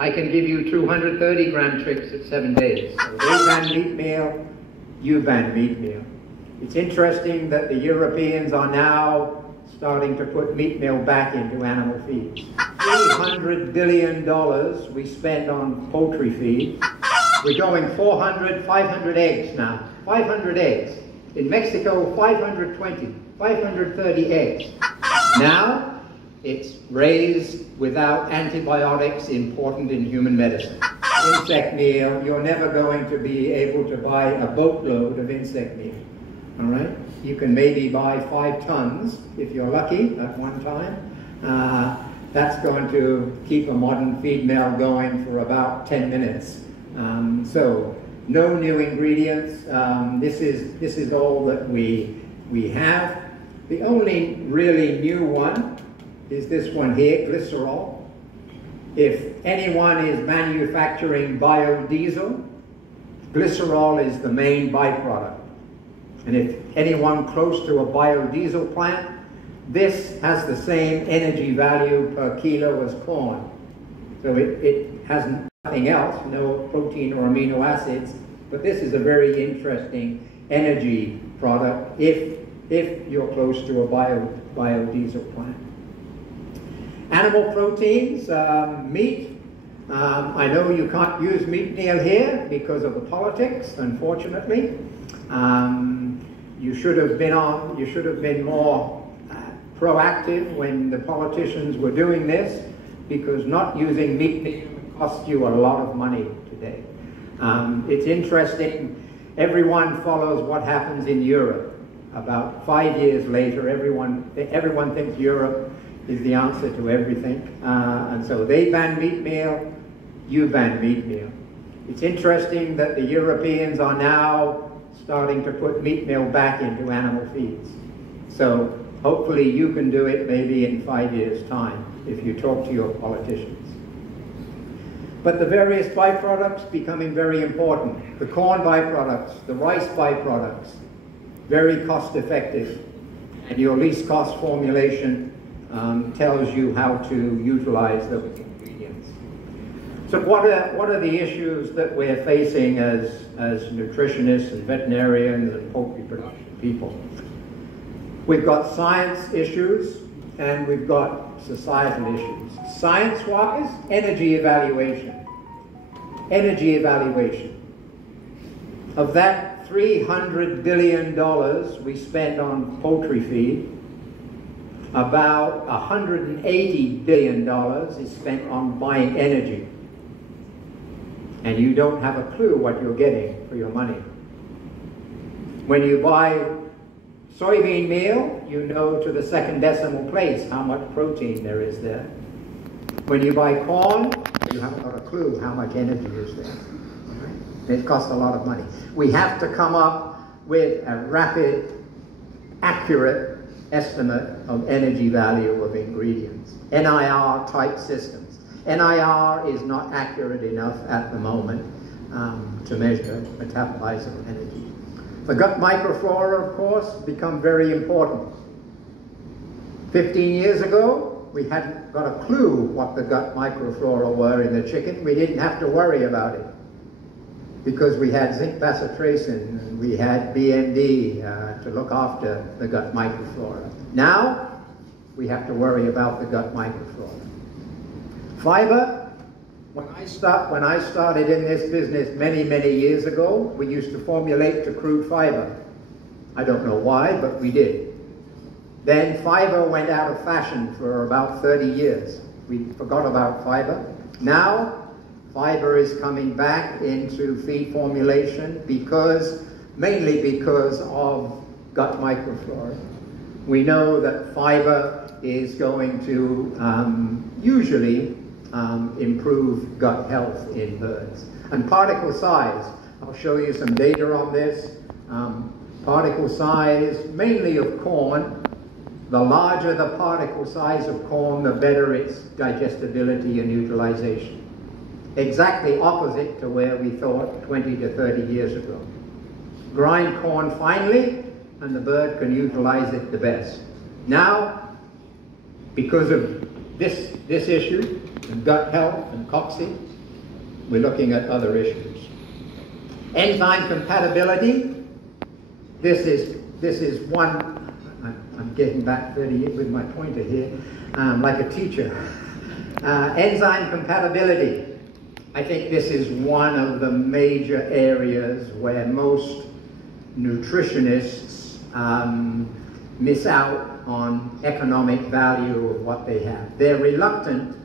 I can give you 230 gram tricks at 7 days. So they ban meat meal, you ban meat meal. It's interesting that the Europeans are now starting to put meat meal back into animal feeds. $300 billion we spend on poultry feed. We're going 400, 500 eggs now. 500 eggs. In Mexico, 530 eggs. Now, it's raised without antibiotics important in human medicine. Insect meal, you're never going to be able to buy a boatload of insect meal. All right? You can maybe buy 5 tons, if you're lucky, at one time. That's going to keep a modern feed mill going for about 10 minutes. So, no new ingredients. This is all that we have. The only really new one is this one here, glycerol. If anyone is manufacturing biodiesel, glycerol is the main byproduct. And if anyone close to a biodiesel plant, this has the same energy value per kilo as corn. So it has nothing else, no protein or amino acids, but this is a very interesting energy product if you're close to a biodiesel plant. Animal proteins, meat. I know you can't use meat meal here because of the politics, unfortunately. You should have been more proactive when the politicians were doing this, because not using meat meal costs you a lot of money today. It's interesting, everyone follows what happens in Europe. About 5 years later, everyone thinks Europe is the answer to everything. And so they ban meat meal, you ban meat meal. It's interesting that the Europeans are now starting to put meat meal back into animal feeds. So hopefully you can do it maybe in 5 years' time if you talk to your politicians. But the various byproducts becoming very important. The corn byproducts, the rice byproducts, very cost effective. And your least cost formulation tells you how to utilize those ingredients. So what are the issues that we're facing as nutritionists and veterinarians and poultry production people? We've got science issues and we've got societal issues. Science-wise, energy evaluation. Energy evaluation. Of that $300 billion we spend on poultry feed, about $180 billion is spent on buying energy. And you don't have a clue what you're getting for your money. When you buy soybean meal, you know to the second decimal place how much protein there is there. When you buy corn, you haven't got a clue how much energy is there. It costs a lot of money. We have to come up with a rapid, accurate estimate of energy value of ingredients. NIR type systems. NIR is not accurate enough at the moment to measure metabolizable energy. The gut microflora, of course, become very important. 15 years ago, we hadn't got a clue what the gut microflora were in the chicken. We didn't have to worry about it because we had zinc bacitracin and we had BMD to look after the gut microflora. Now, we have to worry about the gut microflora. Fiber, when I started in this business many, many years ago, we used to formulate to crude fiber. I don't know why, but we did. Then fiber went out of fashion for about 30 years. We forgot about fiber. Now, fiber is coming back into feed formulation mainly because of gut microflora. We know that fiber is going to usually improve gut health in birds. And particle size, I'll show you some data on this. Particle size, mainly of corn. The larger the particle size of corn, the better its digestibility and utilization. Exactly opposite to where we thought 20 to 30 years ago. Grind corn finely, and the bird can utilize it the best. Now, because of this issue, and gut health and cocci. We're looking at other issues. Enzyme compatibility. This is one. I'm getting back 30 years with my pointer here, like a teacher. Enzyme compatibility. I think this is one of the major areas where most nutritionists miss out on economic value of what they have. They're reluctant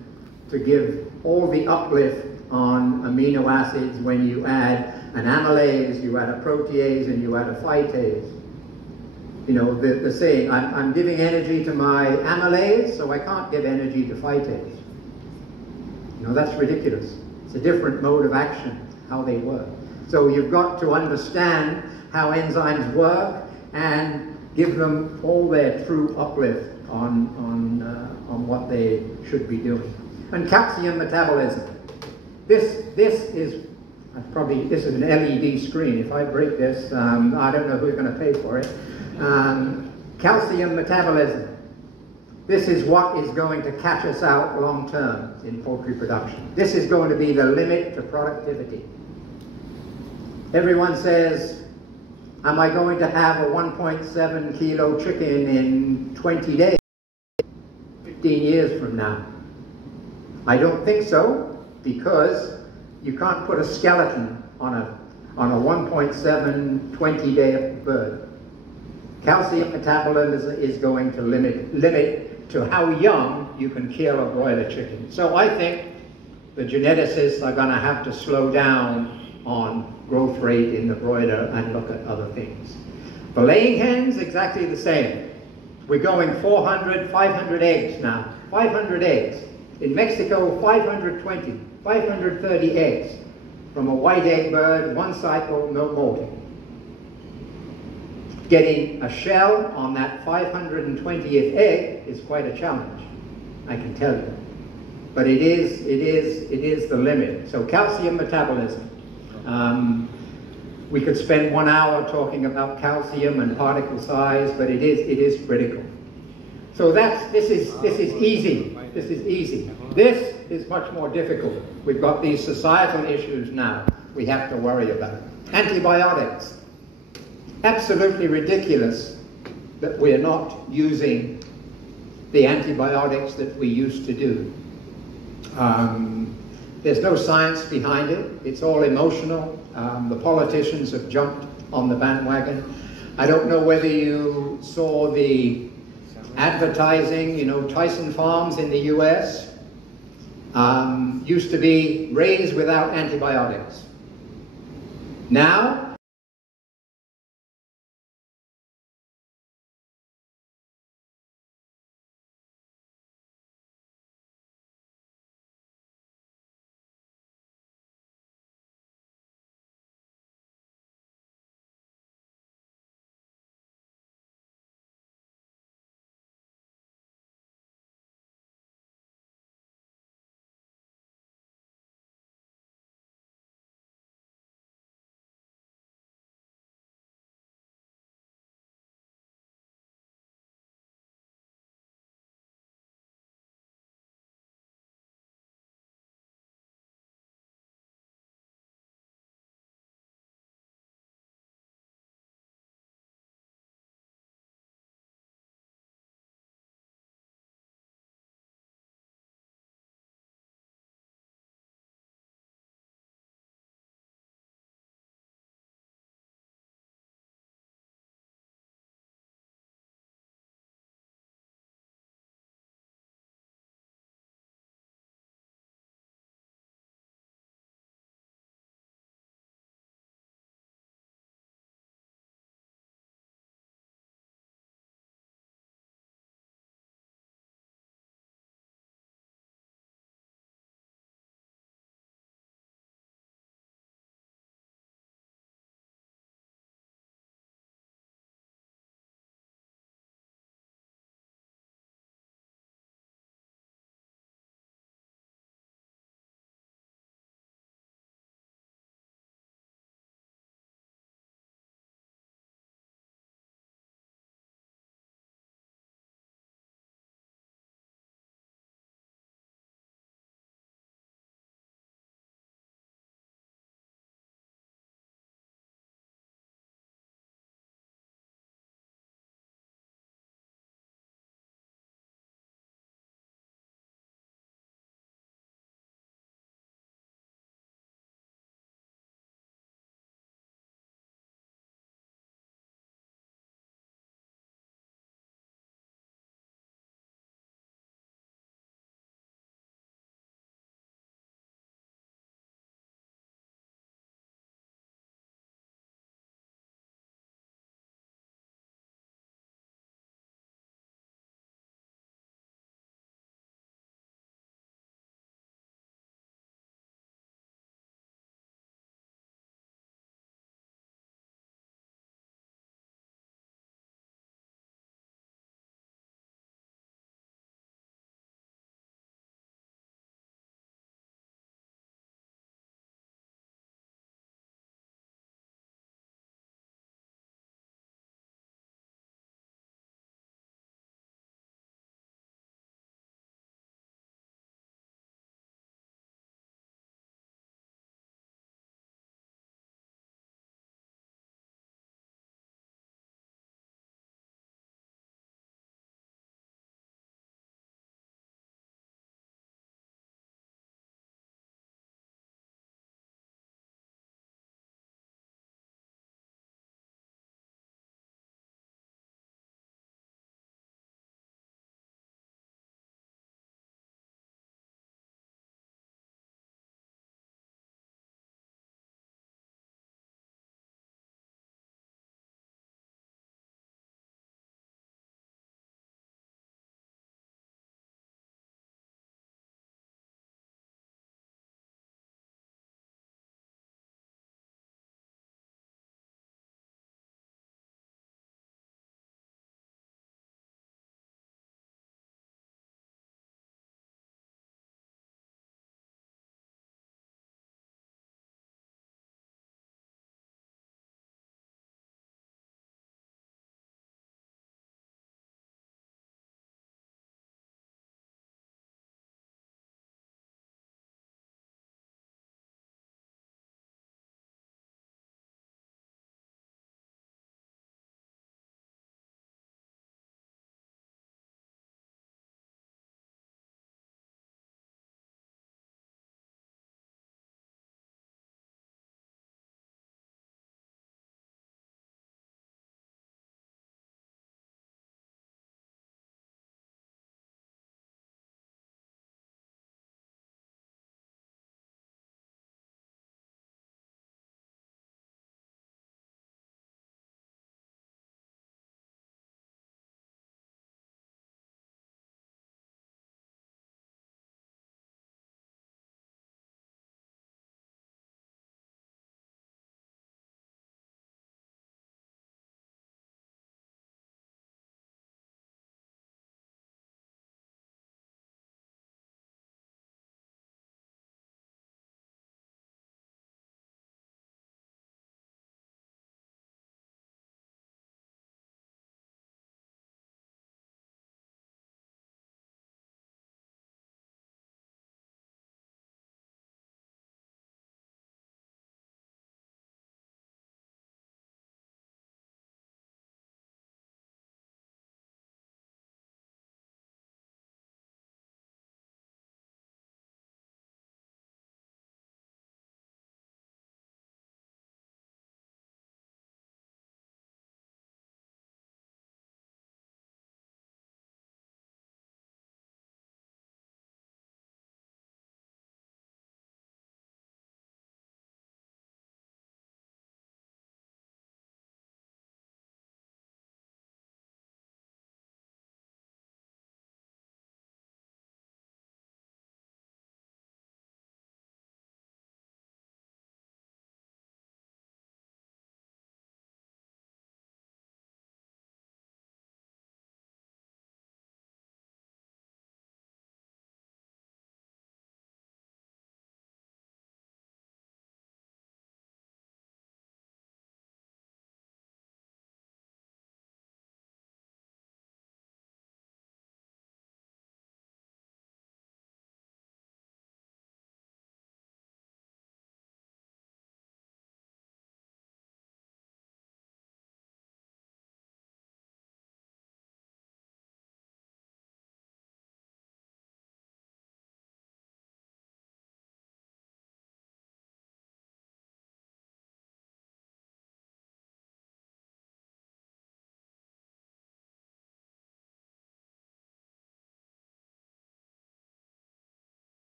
to give all the uplift on amino acids when you add an amylase, you add a protease, and you add a phytase. You know, the saying, I'm giving energy to my amylase, so I can't give energy to phytase. You know, that's ridiculous. It's a different mode of action, how they work. So you've got to understand how enzymes work and give them all their true uplift on what they should be doing. And calcium metabolism. This is an LED screen. If I break this, I don't know who's going to pay for it. Calcium metabolism. This is what is going to catch us out long term in poultry production. This is going to be the limit to productivity. Everyone says, am I going to have a 1.7 kilo chicken in 20 days, 15 years from now? I don't think so, because you can't put a skeleton on a 1.7 20-day bird. Calcium metabolism is going to limit to how young you can kill a broiler chicken. So I think the geneticists are going to have to slow down on growth rate in the broiler and look at other things. For laying hens, exactly the same. We're going 400, 500 eggs now. 500 eggs. In Mexico, 520, 530 eggs. From a white egg bird, one cycle, no molting. Getting a shell on that 520th egg is quite a challenge, I can tell you. But it is the limit. So calcium metabolism. We could spend 1 hour talking about calcium and particle size, but it is critical. So this is easy. This is easy. This is much more difficult. We've got these societal issues now we have to worry about. Antibiotics. Absolutely ridiculous that we're not using the antibiotics that we used to do. There's no science behind it. It's all emotional. The politicians have jumped on the bandwagon. I don't know whether you saw the advertising, you know, Tyson Farms in the US used to be raised without antibiotics. Now,